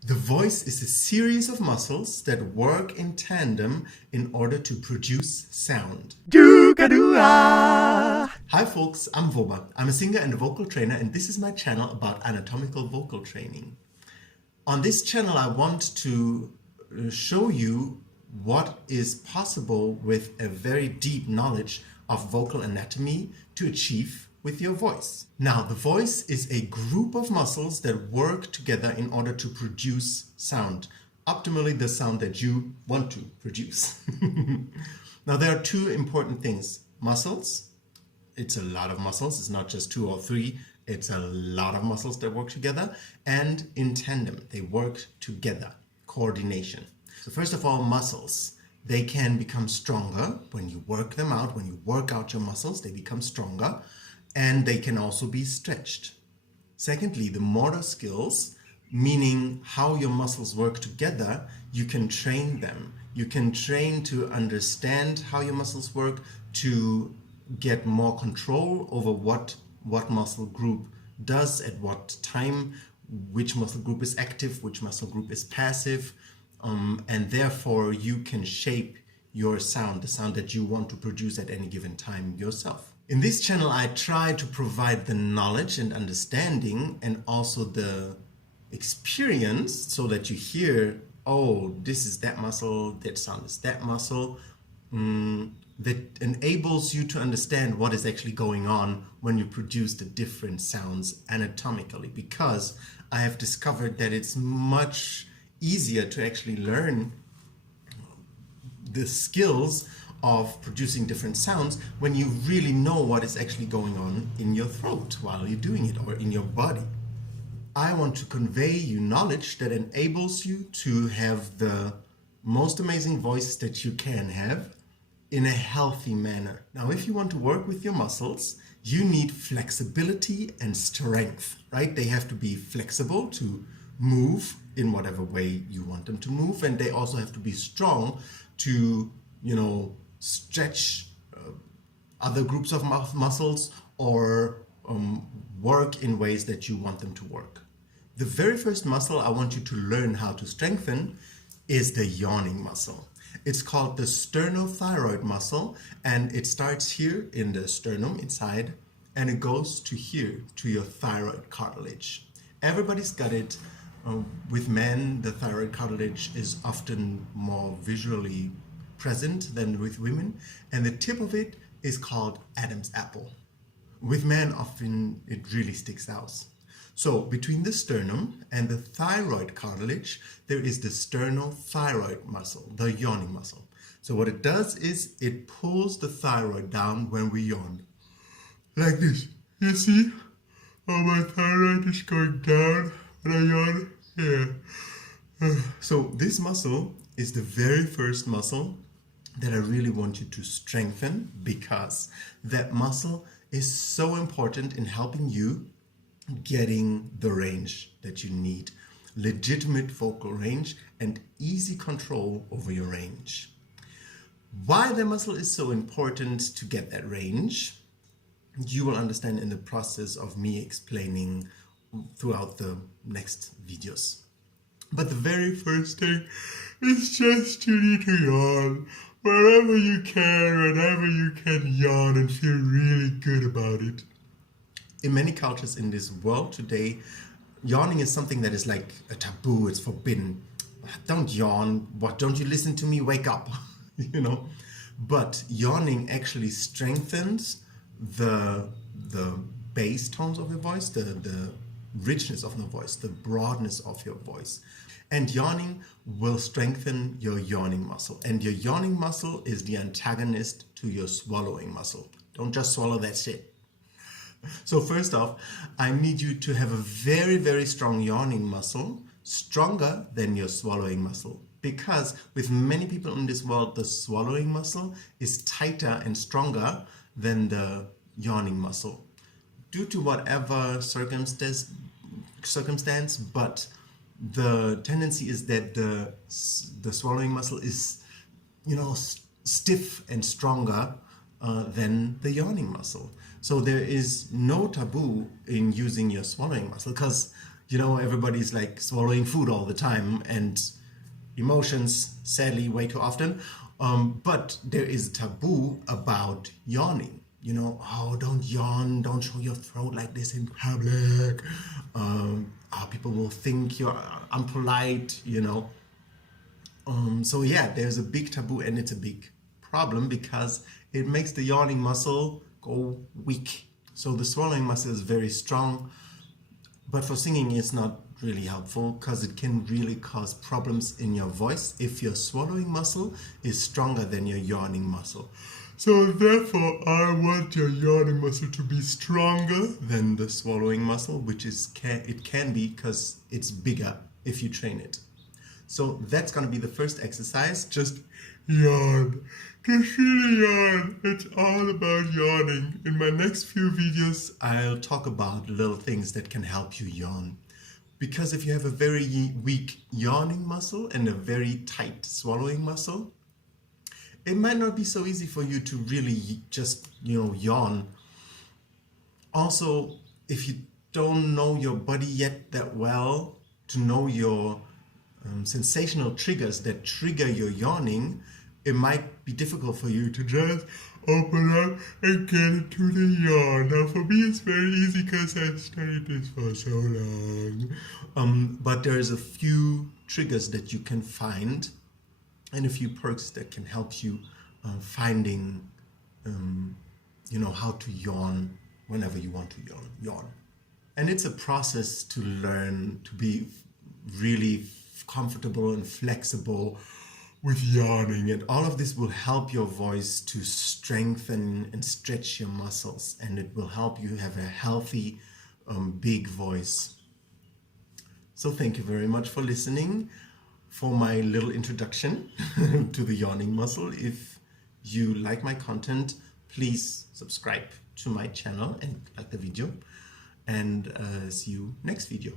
The voice is a series of muscles that work in tandem in order to produce sound. Hi folks, I'm Voba. I'm a singer and a vocal trainer, and this is my channel about anatomical vocal training. On this channel I want to show you what is possible with a very deep knowledge of vocal anatomy to achieve with your voice. Now, the voice is a group of muscles that work together in order to produce sound, optimally the sound that you want to produce. Now, there are two important things. Muscles, it's a lot of muscles, it's not just 2 or 3, it's a lot of muscles that work together, and in tandem, they work together, coordination. So first of all, muscles. They can become stronger when you work them out. When you work out your muscles, they become stronger, and they can also be stretched. Secondly, the motor skills, meaning how your muscles work together, you can train them. You can train to understand how your muscles work, to get more control over what muscle group does at what time, which muscle group is active, which muscle group is passive, and therefore you can shape your sound, the sound that you want to produce at any given time yourself. In this channel, I try to provide the knowledge and understanding and also the experience so that you hear, oh, this is that muscle, that sound is that muscle, that enables you to understand what is actually going on when you produce the different sounds anatomically, because I have discovered that it's much easier to actually learn the skills of producing different sounds when you really know what is actually going on in your throat while you're doing it, or in your body. I want to convey you knowledge that enables you to have the most amazing voice that you can have in a healthy manner. Now, if you want to work with your muscles, you need flexibility and strength, right? They have to be flexible to move in whatever way you want them to move, and they also have to be strong to, stretch other groups of muscles or work in ways that you want them to work. The very first muscle I want you to learn how to strengthen is the yawning muscle. It's called the Sterno-Thyroid muscle, and it starts here in the sternum inside, and it goes to here, to your thyroid cartilage. Everybody's got it. With men, the thyroid cartilage is often more visually present than with women, and the tip of it is called Adam's apple. With men, often it really sticks out. So between the sternum and the thyroid cartilage, there is the sterno-thyroid muscle, the yawning muscle. So what it does is it pulls the thyroid down when we yawn. Like this. You see? Oh, my thyroid is going down when I yawn. Yeah. So this muscle is the very first muscle that I really want you to strengthen, because that muscle is so important in helping you getting the range that you need, legitimate vocal range and easy control over your range. Why the muscle is so important to get that range, you will understand in the process of me explaining throughout the next videos. But the very first thing is just you need to yawn. Wherever you can, whenever you can, yawn and feel really good about it. In many cultures in this world today, yawning is something that is like a taboo, it's forbidden. Don't yawn, what, don't you listen to me, wake up, But yawning actually strengthens the bass tones of your voice, the richness of your voice, the broadness of your voice. And yawning will strengthen your yawning muscle. And your yawning muscle is the antagonist to your swallowing muscle. Don't just swallow that shit. So first off, I need you to have a very, very strong yawning muscle, stronger than your swallowing muscle. Because with many people in this world, the swallowing muscle is tighter and stronger than the yawning muscle, due to whatever circumstance, but the tendency is that the swallowing muscle is, stiff and stronger than the yawning muscle. So there is no taboo in using your swallowing muscle, because you know, everybody's like swallowing food all the time, and emotions, sadly, way too often. But there is a taboo about yawning. You know, oh, don't yawn, don't show your throat like this in public. People will think you're unpolite, you know. So yeah, there's a big taboo, and it's a big problem because it makes the yawning muscle go weak. So the swallowing muscle is very strong, but for singing it's not really helpful because it can really cause problems in your voice if your swallowing muscle is stronger than your yawning muscle. So therefore I want your yawning muscle to be stronger than the swallowing muscle, which is it can be because it's bigger if you train it. So that's going to be the first exercise. Just yawn. Just really yawn. It's all about yawning. In my next few videos, I'll talk about little things that can help you yawn. Because if you have a very weak yawning muscle and a very tight swallowing muscle, it might not be so easy for you to really just, you know, yawn. Also, if you don't know your body yet that well, to know your sensational triggers that trigger your yawning, it might be difficult for you to just open up and get into the yawn. Now for me it's very easy because I've studied this for so long. But there's a few triggers that you can find and a few perks that can help you finding you know, how to yawn whenever you want to yawn. And it's a process to learn to be really comfortable and flexible with yawning, and all of this will help your voice to strengthen and stretch your muscles, and it will help you have a healthy big voice. So thank you very much for listening for my little introduction to the yawning muscle. If you like my content, please subscribe to my channel and like the video, and see you next video.